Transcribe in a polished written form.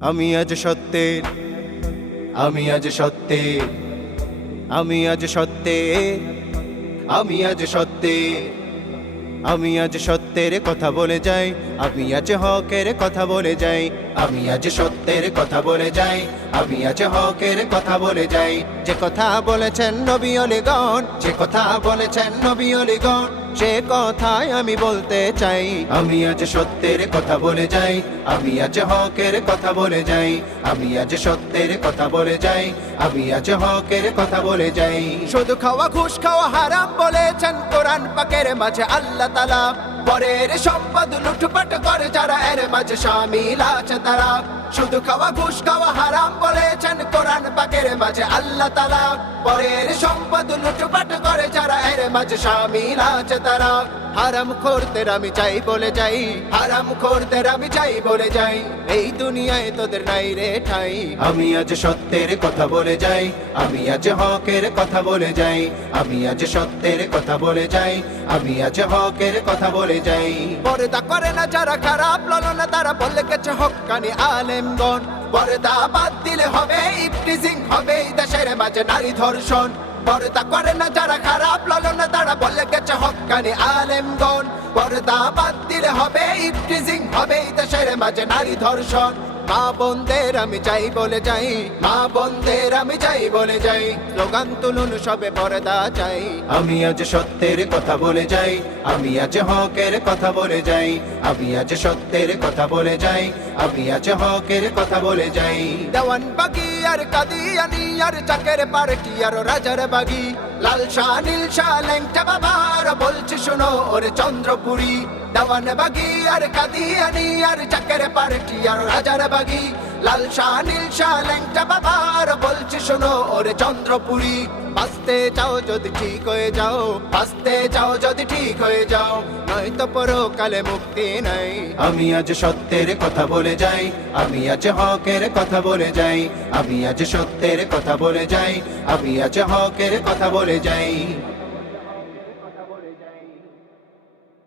আমি আজ সত্যের, আমি আজ সত্যের, আমি আজ সত্যের, আমি আজ সত্যের, আমি আজ সত্যের কথা বলে যাই, আমি আজ হকের কথা বলে যাই, আমি আজ সত্যের কথা বলে যাই, আমি আজ হকের কথা বলে যাই। যে কথা বলেছেন নবী ওলিগণ, যে কথা বলেছেন নবী ওলিগণ, সে কথাই আমি বলতে চাই। আমি আজ সত্যের কথা বলে যাই, আমি আজ হকের কথা বলে যাই, আমি আজ সত্যের কথা বলে যাই, আমি আজ হকের কথা বলে যাই। শুধু খাওয়া ঘুষ খাওয়া হারাম বলেছেন কোরআন পাকের মাঝে আল্লাহ তাআলা। পরের সম্পদ লুটপাট করে যারা এর মাঝে শামিল আছে তারা। শুধু খাওয়া ঘুষ খাওয়া হারাম বলেছেন কোরআন পাকের মাঝে আল্লাহ তাআলা। পরের সম্পদ লুটপাট করে যারা এর মাঝে শামিল আছে তারা। হারাম খোরদের আমি চাই বলে যাই, হারাম খোরদের আমি চাই বলে যাই, এই দুনিয়ায় তোদের নাই রে ঠাই। আমি আজ সত্যের কথা বলে যাই, আমি আজ হকের কথা বলে যাই, আমি আজ সত্যের কথা বলে যাই, আমি আজ হকের কথা বলে যাই। পর্দা করে না যারা খারাপ লালন তারা বলে গেছে হক্কানি আলেমগণ। পর্দা বাদ দিলে হবে ইফটিজিং, হবে দেশের মাঝে নারী ধর্ষণ। পর্দা করে না যারা খারাপ লালন তারা বলে গেছে হক্কানি আলেমগণ। পর্দা বাদ দিলে হবে ইফটিজিং, হবে দেশের মাঝে নারী ধর্ষণ। মা বোনদের আমি চাই বলে যাই, মা বোনদের আমি চাই বলে যাই, স্লোগান তুলুন সবে পর্দা চাই। আমি আজ সত্যের কথা বলে যাই, আমি আজ হকের কথা বলে যাই, আমি আজ সত্যের কথা বলে যাই, আমি আজ হকের কথা বলে যাই। দেওয়ান বাগি আর কাদিয়ানি আর চাকের পার্টি আর রাজার বাগি, লাল শাহ নীল শাহ ল্যাংটা বাবার বলছে শোনো ওরে চন্দ্রপুরী। দেওয়ান বাগি আর কাদিয়ানি আর চাকের পার্টি আর রাজার বাগি, লাল শাহ নীল শাহ ল্যাংটা বাবার বলছে শোনো ওরে চন্দ্রপুরী। বাঁচতে চাও যদি ঠিক হয়ে যাও, বাঁচতে চাও যদি ঠিক হয়ে যাও, নয়তো পরকালে মুক্তি নাই। আমি আজ সত্যের কথা বলে যাই, আমি আজ হকের কথা বলে যাই, আমি আজ সত্যের কথা বলে যাই, আমি আজ হকের কথা বলে যাই।